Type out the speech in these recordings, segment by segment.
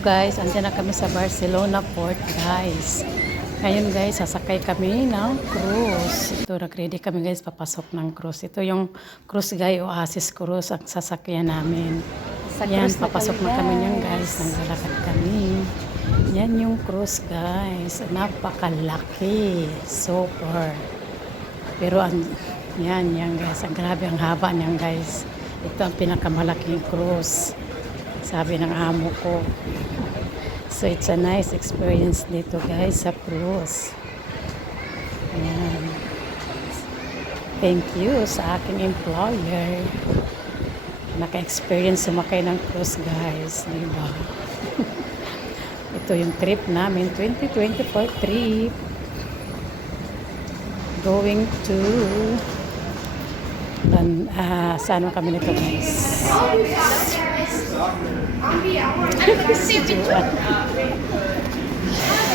guys, andyan na kami sa Barcelona Port guys. Ngayon guys, sasakay kami ng cruise. Ito, nag-ready kami guys, papasok ng cruise. Ito yung cruise guys, Oasis Cruise, ang sasakyan namin. Yan, papasok na kami niyan guys, naglalakad kami. Yan yung cruise guys, napakalaki, super. Pero yan guys, ang grabe ang haba niyan guys. Ito ang pinakamalaking cruise, sabi ng amo ko. So it's a nice experience dito guys sa cruise. Ayan. Thank you sa aking employer. Naka-experience sumakay ng cruise guys, diba? Ito yung trip namin, 2024 trip. Going to saan kami nito guys?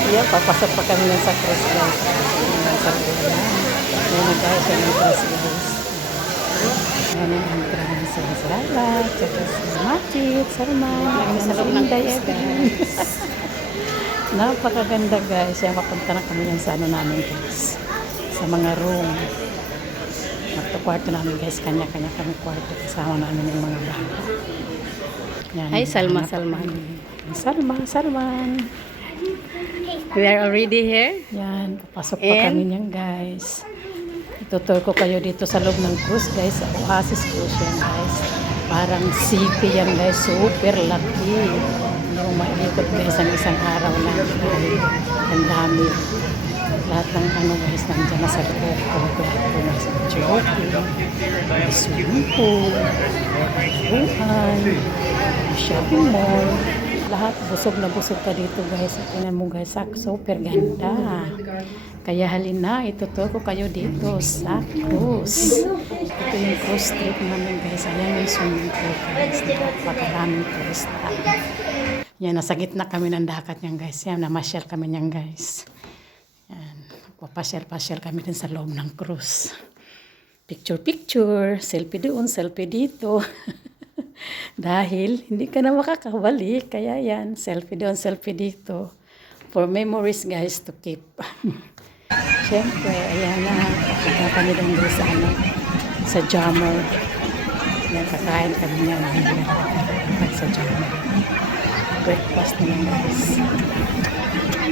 Yeah, papasok pa kami sa cruise guys. Ayan na guys, yan ang cruise guys. Ayan ang entrance sa Salamat, tsaka sa Machit, Sarman, sa Inday, Evelyn. Napakaganda guys. Yan, papunta na kami yan sa ano namin guys, sa mga room. Magto-kwarto namin guys, kanya-kanya kami kwarto, kasama namin yung mga bata. Yan, Hi Salma, Salman. Salman. We are already here. Yan, papasok pa kami niyan guys. Itutur ko kayo dito sa loob ng cruise guys, sa Oasis Cruise yan guys. Parang city yan guys, super laki. Hindi mo maikot guys ang isang araw lang. Ang dami. Lahat ng ano guys, nandiyan na sa loob. Kompleto na sa joking, swimming pool, buhay, shopping mall. Lahat busog na busog ka dito guys. Tingnan mo guys, super ganda. Kaya halina, ituturo ko kayo dito sa cruise. Ito yung cruise trip namin guys. Ayan yung swimming pool guys. Napakaraming cruise. Yan, nasa gitna kami ng dagat niyan guys. Yan, namasyal kami niyan guys. Yan, papasyal-pasyal kami din sa loob ng cruise. Picture, selfie doon, selfie dito. Dahil hindi ka na makakabalik. Kaya yan, selfie doon, selfie dito. For memories guys to keep. Siyempre, ayan na. Papunta kami doon sa ano, sa Jammer. Yan, kakain kami niyan. Sa Jammer. Breakfast naman guys.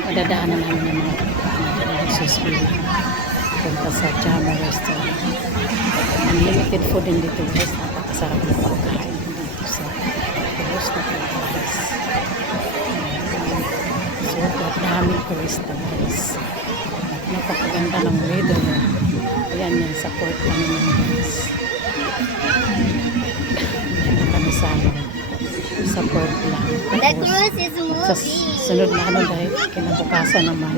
Madadaanan namin yung mga susunod. Punta sa Jammer Restaurant. Unlimited food din dito guys. Napakasarap na pagkain dito sa cruise na guys. So, daming turista guys. Napakaganda ng weather. Ayan yan, sa port lang yun guys. Ayan na kami sa port lang. The cruise is Sa moving. sunod na ano dahil kinabukasan naman.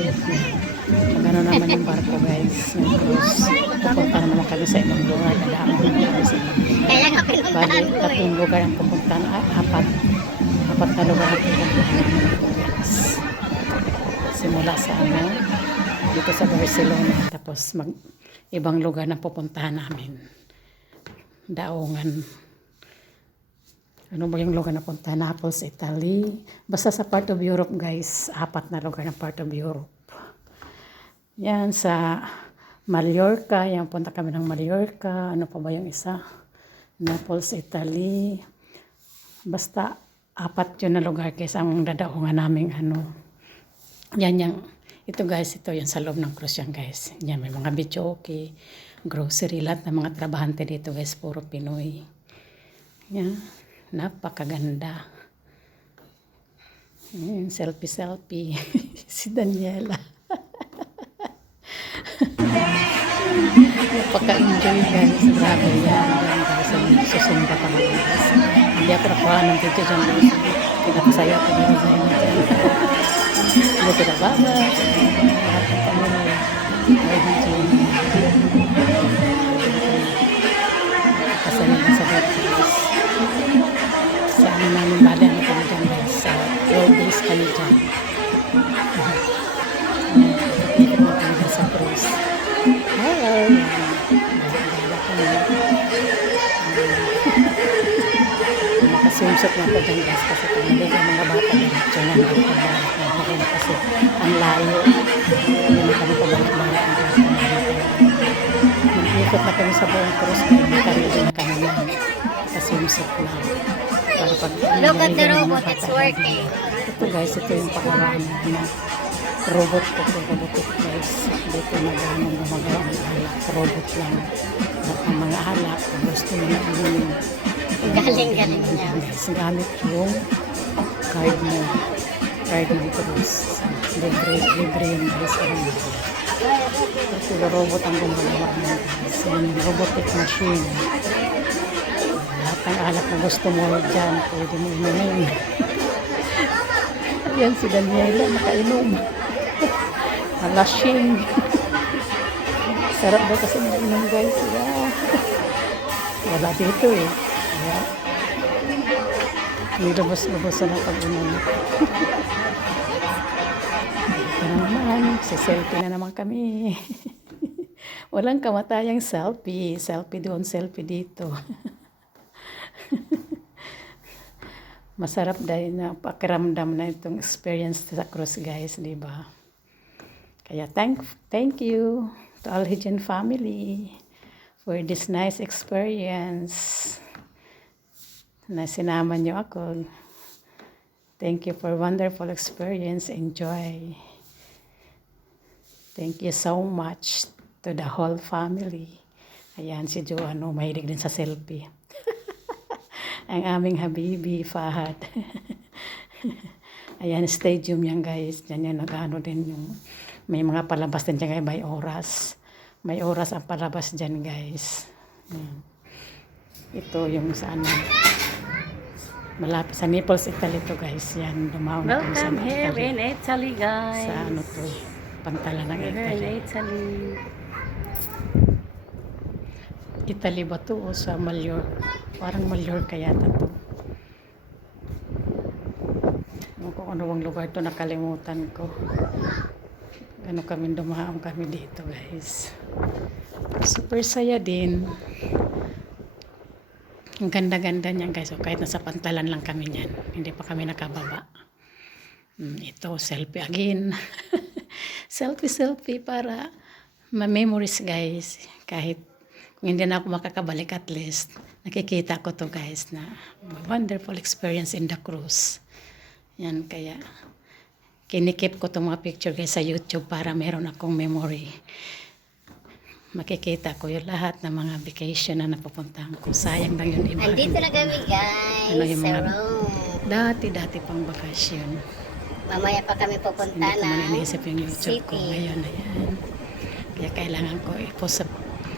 Magano naman yung barko guys, yung cruise. Pupunta na naman kami sa ibang lugar. Nadaan naman kami sa ibang lugar. Kaya nga pinuntahan Bali, ko tatlong lugar ang pupunta na. Apat na lugar ang pupunta namin guys. Simula sa ano, dito sa Barcelona, tapos ibang lugar na pupuntahan namin. Daungan. Ano ba yung lugar na puntahan? Naples, Italy. Basta sa part of Europe guys, 4 na lugar na part of Europe. Yan sa Mallorca, yan punta kami ng Mallorca. Ano pa ba yung isa? Naples, Italy. Basta 4 yun na lugar guys ang dadaungan naming ano. Yan yung ito guys, ito yung sa loob ng cruise yan guys. Yan, may mga bichoke, grocery, lahat ng mga trabahante dito guys, puro Pinoy. Yan, napakaganda. Yan, selfie. Si Daniela. Napaka-enjoy guys. Grabe yan. Yan guys, susunda pa naman guys. Hindi ako nakuha ng video dyan guys. Pinapasaya ko dito sa inyo dyan. Hindi sila baba. Lahat ng pamilya. Ay, video. Kasama na sa bed guys. Sa ano namin bali ano kami dyan guys. Sa 12 days kami dyan. Ikot na kami dyan sa cruise. Hello. Gala kami. Nakaswimming swimsuit na ako dyan guys kasi kung hindi ka mga bata diretso na hindi ka balik na kasi ang layo. Hindi na kami pabalik-balik ang guys. Mag-ikot na kami sa buong cruise kaya hindi kami din na kami na sa swimsuit na. Para pag Look at the naliligo ng mga robot, bata, it's working. ito guys, ito yung pakawaan na robot ko, robotic guys. Dito na ganun gumagawa ng alak. Robot lang. At ang mga alak, kung gusto nyo na inumin. Galing-galing niya. Guys, gamit yung card mo. Card mo cruise. Libre yun guys. Ito yung robot ang gumagawa ng guys. Yung robotic machine. Lahat ng alak na gusto mo dyan, pwede mo inumin. Ayan si Daniela, nakainom. Alasing. Sarap daw kasi nainom guys. Yeah. Wala dito eh. Kaya, nilabas-labas na pag-inom. Ito na naman, selfie na naman kami. Walang kamatayang selfie. Selfie doon, selfie dito. Masarap dahil na pakiramdam na itong experience sa cruise guys, di ba? Kaya thank you to Alhijan family for this nice experience na sinama niyo ako. Thank you for wonderful experience. Enjoy. Thank you so much to the whole family. Ayan si Joanno, mahilig din sa selfie. Ang aming habibi, Fahad. Ayan, stadium yan guys. Diyan yan, nag-ano din yung, may mga palabas din dyan, may oras. May oras ang palabas dyan guys. Ito yung sa ano, malapit sa Naples, Italy to guys. Yan, dumaon kami sa Welcome here Italy. in Italy, guys. Sa ano to, pantala ng We're here Italy. in Italy. Italy ba to o sa Mallorca? Parang Mallorca yata to. Kung ano bang lugar to, nakalimutan ko. Ano kami, dumaan kami dito guys. Super saya din. Ang ganda-ganda niyan guys. So, kahit nasa pantalan lang kami niyan. Hindi pa kami nakababa. Ito, selfie again. Selfie para ma-memories guys. Kahit kung hindi na ako makakabalik, at least nakikita ko to guys na wonderful experience in the cruise. Yan, kaya kinikip ko itong mga picture guys sa YouTube para meron akong memory. Makikita ko yung lahat ng mga vacation na napupuntahan ko. Sayang lang yun iba. Andito na kami, guys. Ano yung Sa mga Rome. dati pang bakasyon. Mamaya pa kami pupunta Hindi ko na man iniisip yung YouTube ko city. ngayon. Ayan. Kaya kailangan ko i-post sa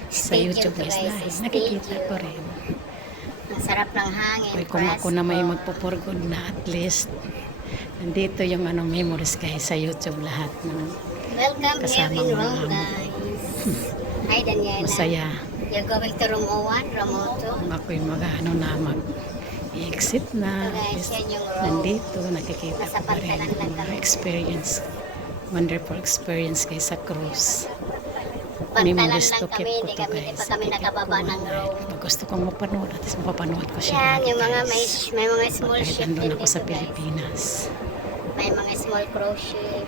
Stay YouTube tuned, guys. guys. Dahil nakikita Stay ko rin. Ang sarap ng hangin. Kaya kung ako na may presko. magpo-for-good na at least nandito yung ano memories guys sa YouTube lahat ng Welcome here kasama in mga Rome, amo. guys. Hi, Daniela. masaya. You're going to Rome 1, Rome 2. Kung ako'y mag-ano na exit na. Ito, guys, Is, yan yung Rome. nandito nakikita Nasa ko pa rin pantalan lang yung mga kami. experience. Wonderful experience guys sa cruise. Pantalan Memories lang to kami, keep ko hindi to kami, guys. pa kami nakababa ng Rome. Pag gusto kong mapanood, at least mapapanood ko siya. Yan, lagi, yung mga guys. may mga small Kahit ship andun din ako dito, sa guys. Pilipinas. May mga small cruise ship.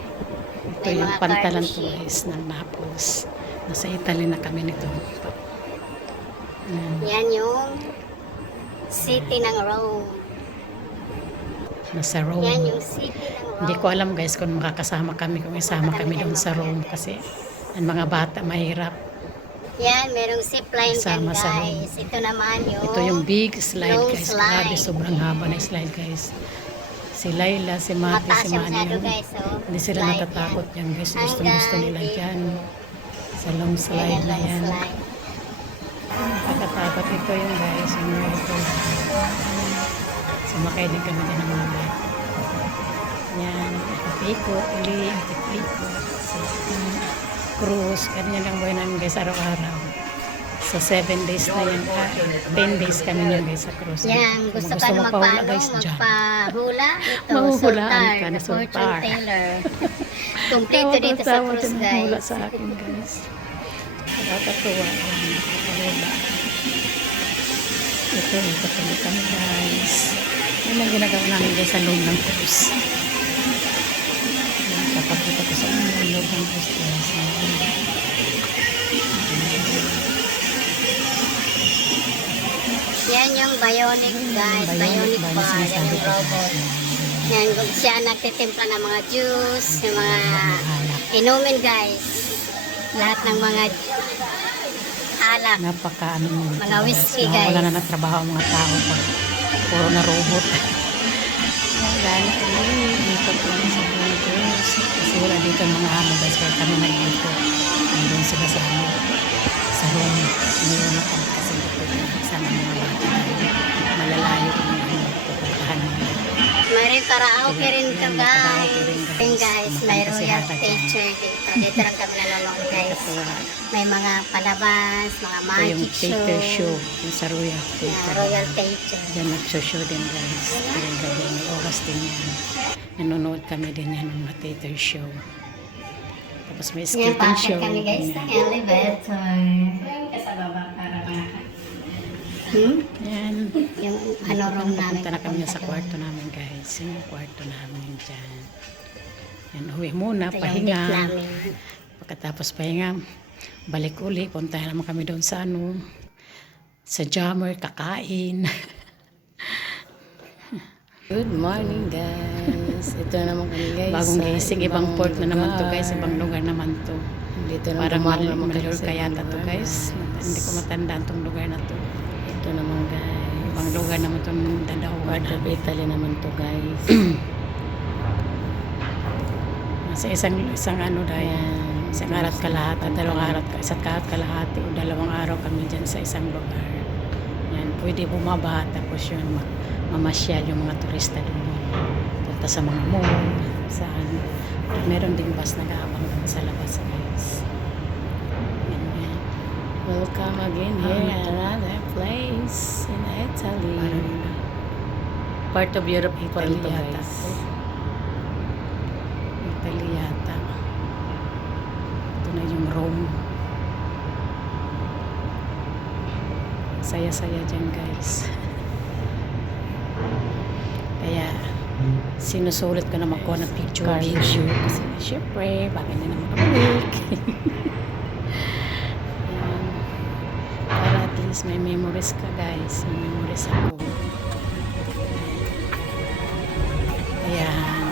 Ito May yung mga pantalan cargo to ship. guys ng Naples. Nasa Italy na kami nito. Yan yung city ng Rome. Nasa Rome. Yan yung city ng Rome. Hindi ko alam guys kung makakasama kami, kung isama kami doon sa Rome kasi ang mga bata mahirap. Yan, merong zipline dyan, Kasama sa Rome. guys. Ito naman yung... Ito yung big slide long guys. slide. Grabe, sobrang haba na slide guys. Si Laila, si Mati, Mataas si yung Manny. masyado, guys. Oh. Hindi sila Slide natatakot yan. yan guys. Gusto nila Hanggang dyan. Sa long Yan slide yung na long yan. slide. Nakakatakot ito yung guys. Yung ito. Sumakay din kami dyan ng mga bata. Yan. Ikot, uli, ikot. So, cruise. Ganyan lang buhay namin guys araw-araw. So 7 days na yan. 10 days kami yan guys sa cruise. Yan, gusto Kung ka na magpahula, magpaano, guys, dyan. magpahula. Ito, Mahuhulaan Sultar, ka na the fortune Sultar. teller. Kompleto dito sa Tawa cruise, din ang hula guys. sa akin guys. Nakakatuwa. Nakakahula. Ito kami guys. Yun ang ginagawa namin guys sa loob ng cruise. Kapagkita ko sa inyo ang loob ng cruise guys. Yan yung bionic guys. Bionic ba? bar. Yan Sinasabi yung ko robot. guys. Yan, siya nagtitimpla ng mga juice, yung mga inumin guys. Lahat ng mga alak. Napaka ano yun. Mga whiskey, guys. Wala na nagtrabaho ang mga tao pag puro na robot. Gana kami dito po sa Burgos. Kasi wala dito ang mga amo guys. Kaya kami nag-dito. Nandun sila sa ano. Sa room. Iniwan ako kasi dito sama mga bata. Malalayo ko yung ano. Pupuntahan nila. Mayroon karaoke rin ito Yan, guys. karaoke rin, guys. Ayun guys, may Kumakanta si royal Hata dyan. teacher dito. Dito lang kami nanonood guys. May mga palabas, mga Ito yung magic theater show. show. Yung sa Royal Yeah, Theater. royal teacher. Diyan nagsoshow din guys. Pero gabi may oras din yan. Nanonood kami din yan ng mga theater show. Tapos may Yan, skating paakit show. kami guys ng Ganyan. elevator. Kasababa para mga Yan. yung ano room namin. Punta na kami sa kwarto namin guys. Yung kwarto namin dyan. Yan, uwi muna, Ito yung pahinga. date namin. Pagkatapos pahinga, balik uli. Punta naman kami doon sa ano, sa Jammer, kakain. Good morning guys. Ito na naman kami guys. Bagong sa gising, ibang port na naman to lugar. guys. Ibang lugar naman to. Dito na Parang dumaan naman kami sa Mallorca ibang to lugar, guys. Hindi ko matandaan tong lugar na to. Ito naman guys. Ibang lugar naman itong Dadaogan. Part of Italy naman to guys. Sa isang ano dahil. Ayan. Isang araw kalahati, dalawang araw, isa't kalahati o dalawang araw kami dyan sa isang lugar. Yan, pwede bumaba tapos yun, mamasyal yung mga turista doon. Punta sa mga mall, saan. At meron ding bus nag-aabang sa labas guys. Yan, yan. Welcome again here at another place in Italy. Part of Europe, Italy Ito, yata. guys. Italy yata. Ito na yung Rome. Saya-saya dyan guys. Kaya sinusulit ko na magkuha ng picture video. Kasi syempre, bakit na naman kabalik. Ayan. Para at least may memories ka guys. May memories ako. Ayan.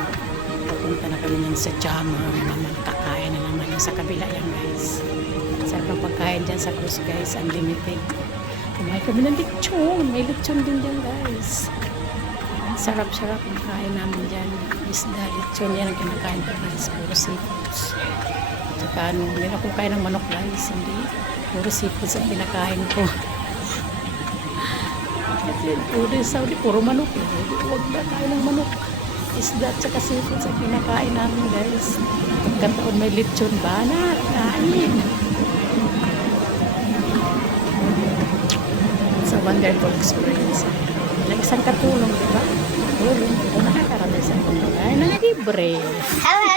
Papunta na kami nun sa Jammer naman. Kakain na naman yung sa kabila yan guys. Sarap ang pagkain dyan sa cruise guys. Unlimited. Kumain kami ng lechon. May lechon din dyan guys. Sarap-sarap ang kain namin dyan. Isda, lechon. Yan ang kinakain ko guys. Puro seafoods. Tsaka ano, hindi na kain ng manok guys. Hindi. Puro seafoods ang pinakain ko. Kasi puro Saudi, puro manok. Huwag na kain ng manok. Isda at saka seafoods ang pinakain namin guys. Pagkataon may lechon ba na? Kain. It's a wonderful experience. Lang isang katulong, di ba? Katulong. Kung nakakarating sa ibang lugar na libre. Hello!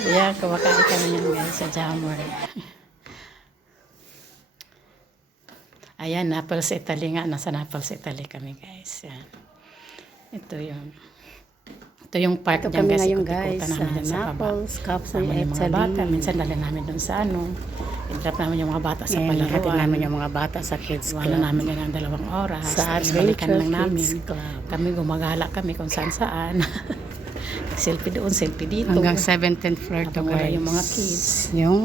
Kaya kumakain kami yan guys sa Jammer. Ayan, Naples, Italy nga. Nasa Naples, Italy kami guys. Yan. Ito yung park Ito dyan kami guys. ngayon Ikot-ikotan guys sa namin dyan sa baba. Naples, Capri, Sama yung mga bata. Italy. Minsan dala namin dun sa ano. I-drop namin yung mga bata sa Ayan, palaruan. hatid namin yung mga bata sa kids Iwanan club. namin yan ng 2 oras. Sa Tapos balikan Adventure lang namin. Kids Club. Kami gumagala kami kung saan. Selfie doon, selfie dito. Hanggang 17th floor to Habang wala guys. yung mga kids. Yung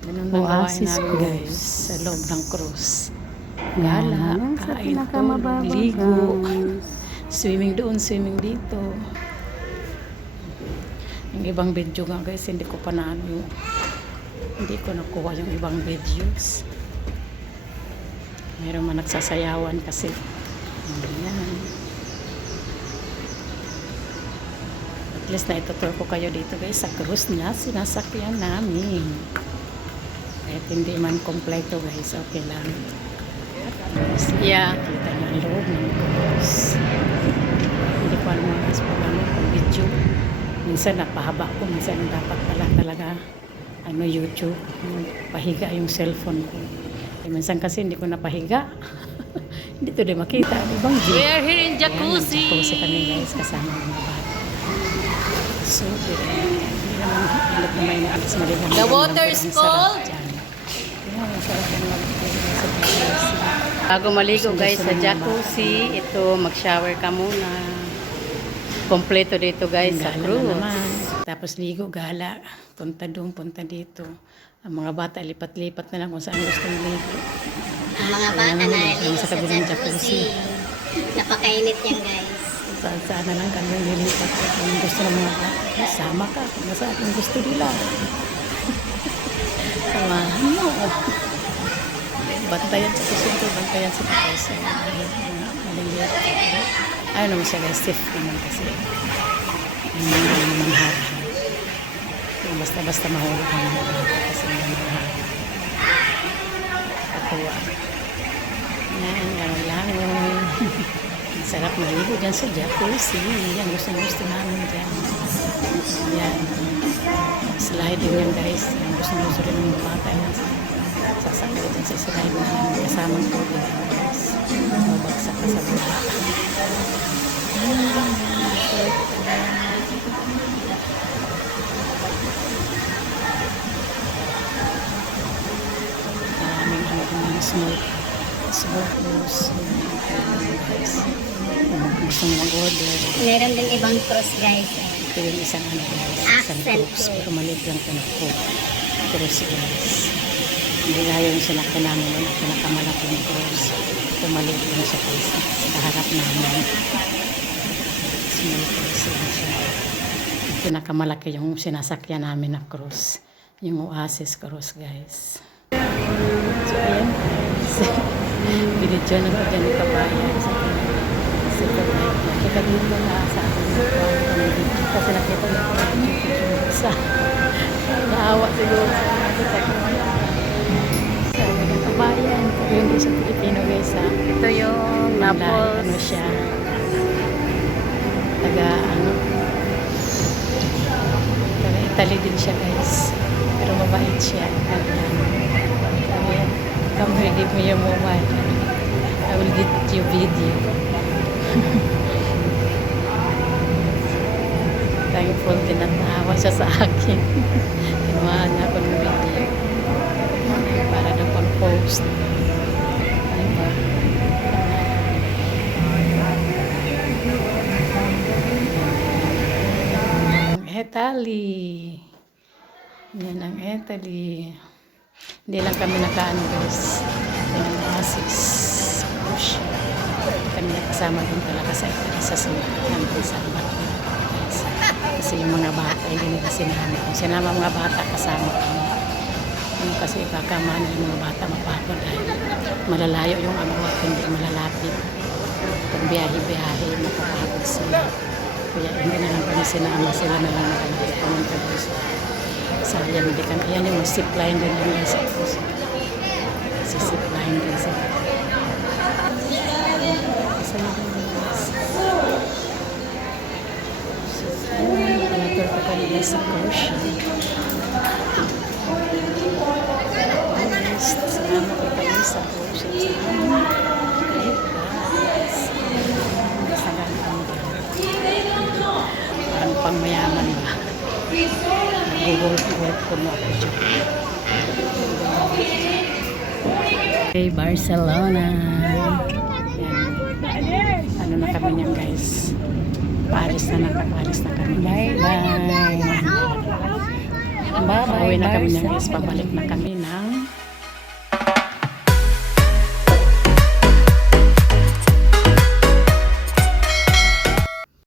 Ganun lang gawain Oasis namin Cruise. guys. Sa loob ng cruise. Gala. Gala, Sa kain, pinakamababa tulog, ligo. guys. Swimming doon, swimming dito. Yung ibang video nga guys, hindi ko pa na ano, hindi ko nakuha yung ibang videos. Mayroon man nagsasayawan kasi. Ayan. At least na itutur ko kayo dito guys sa cruise na sinasakyan namin. Kahit hindi man kompleto guys, okay lang. Yeah. Kita nyo ang loob ng cruise. Hindi ko alam guys pag ano, pag video. Minsan napahaba ko, minsan dapat pala talaga ano, YouTube. Pahiga yung cellphone ko. Eh, minsan kasi hindi ko napahiga. Dito din makita ang ibang view. We are here in Ayan, jacuzzi. jacuzzi kami guys kasama ng mga bata. Super. Hindi naman halit na may naalis maligang. The water is cold. Ayan, ang sarap ng mag-jacuzzi sa jacuzzi. Bago maligo guys sa Gusto ng mga jacuzzi, ito mag-shower ka muna. Kompleto dito guys sa Gala na cruise. naman. Tapos ligo, gala. Punta doon, punta dito. Ang mga bata, lipat-lipat na lang kung saan gusto ligo. Ang mga bata Ayan, na ayan, ligo sa sa kabilang jacuzzi. Napakainit yan guys. Saan na lang kami lilipat. Kung gusto ng mga bata, sama ka. Kung nasa ating gusto nila. Samahan mo. Bantayan sa susunod, bantayan sa kapasa. Maliliit. Ayaw naman siya guys, safe naman kasi. Hindi naman harap. Basta-basta mahulog ang mga bata kasi naman harap. Katuwa. Yan, langoy-langoy. Ang sarap maligo dyan sa jacuzzi. Yan, gusto namin dyan. Yan. Sliding yan guys. Yan, gusto rin ng mga bata. Yan. Sasakay dyan sa slide na kasamang tubig guys. Mabagsak ka sa baba. Maraming mga smoke news guys. Kung gusto mo mag-order, Meron din ibang cross guys. ito yung isang guys, isang Accent cruise. cruise. Pero maliit lang ito na cruise guys. Hindi gaya yung sinakta namin yung pinakamalaking cruise. Ito maliit lang siya guys. Sa harap namin. Small cruise lang siya. Yung pinakamalaki yung sinasakyan namin na cruise. Yung Oasis cruise guys. So ayan guys. Binidyo na ko dyan yung kabayan sa super night. Nakita dito na sa akin kasi nakita niya ko sa naawa siguro sa mga kabayan. Pero hindi siya Pilipino guys ha. Ito yung Naples. Ano siya taga Italy din siya guys. Pero mabait siya. Sabi yan, come here, give me your mobile. I will get you video. Thankful, tinatawa siya sa akin. Kinuha niya ako ng video. Para na pang-post. Diba? Italy. Yan ang Italy. Hindi lang kami nakaano guys. Yan ang Oasis. Push. Kami nakasama din talaga sa Italy sa sinamahan sa guys. Kasi yung mga bata hindi nila sinama. Kung sinama mga bata kasama kami. Kasi baka man yung mga bata mapapod dahil malalayo yung agwat, hindi malalapit. Pag biyahe-biyahe, mapapagod sila. Kaya hindi na lang kami sinama, sila na lang nakalimutan pumunta doon sa sayang, hindi kami. Ayan yung zipline din yung guys. Si zipline din sila. Panatur ko kami guys sa Croatia. Salamat ko kami sa Croatia. Parang pang mayaman ba? Nag-work ko mo ako dyan. Okay, Barcelona. Yan. Ano na kami niyan guys? Paalis na kami. Bye-bye. Bye-bye, Pauwi na kami niyan Barcelona. guys. Pabalik na kami ng